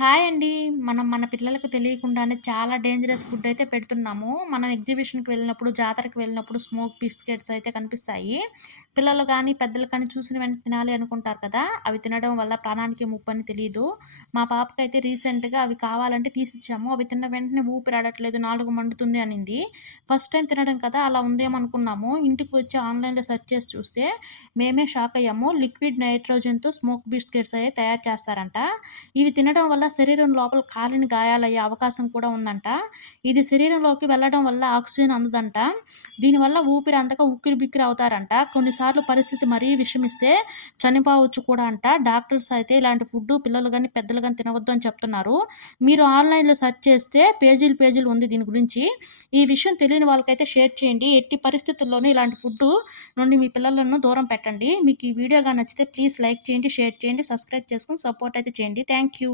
Hi అండి. మనం మన పిల్లలకు తెలియకుండానే చాలా డేంజరస్ ఫుడ్ అయితే పెడుతున్నాము. మనం ఎగ్జిబిషన్‌కి వెళ్ళినప్పుడు, జాతరకి వెళ్ళినప్పుడు స్మోక్ బిస్కెట్స్ అయితే కనిపిస్తాయి. పిల్లలు కానీ, పెద్దలు కానీ చూసిన వెంటనే తినాలి అనుకుంటారు కదా! అవి తినడం వల్ల ప్రాణానికి ముప్పని తెలీదు. మా పాపకైతే రీసెంట్‌గా అవి కావాలంటే తీసిచ్చాము. అవి తిన్న వెంటనే ఊపిరాడట్లేదు, నాలుక మండుతుంది అనింది. ఫస్ట్ టైమ్ తినడం కదా! అలా ఉందేమో అనుకున్నాము. ఇంటికి వచ్చి ఆన్‌లైన్‌లో సెర్చ్ చేసి చూస్తే మేమే షాక్ అయ్యాము. లిక్విడ్ నైట్రోజన్‌తో స్మోక్ బిస్కెట్స్ అయి తయారు చేస్తారంట. ఇవి తినడం వల్ల శరీరం లోపల కాలిన గాయాలయ్యే అవకాశం కూడా ఉందంట. ఇది శరీరంలోకి వెళ్ళడం వల్ల ఆక్సిజన్ అందదంట. దీనివల్ల ఊపిరి అందక ఉక్కిరిబిక్కిరి అవుతారంట. కొన్నిసార్లు పరిస్థితి మరీ విషమిస్తే చనిపోవచ్చు కూడా అంట. డాక్టర్స్ అయితే ఇలాంటి ఫుడ్డు పిల్లలు గాని, పెద్దలు గాని తినవద్దు అని చెప్తున్నారు. మీరు ఆన్‌లైన్‌లో సెర్చ్ చేస్తే పేజీలు పేజీలు ఉంది దీని గురించి. ఈ విషయం తెలియని వాళ్ళకైతే షేర్ చేయండి. ఎట్టి పరిస్థితుల్లోనూ ఇలాంటి ఫుడ్డు నుండి మీ పిల్లలను దూరం పెట్టండి. మీకు ఈ వీడియో గాని నచ్చితే ప్లీజ్ లైక్ చేయండి, షేర్ చేయండి, సబ్స్క్రైబ్ చేసుకొని సపోర్ట్ అయితే చేయండి. Thank you.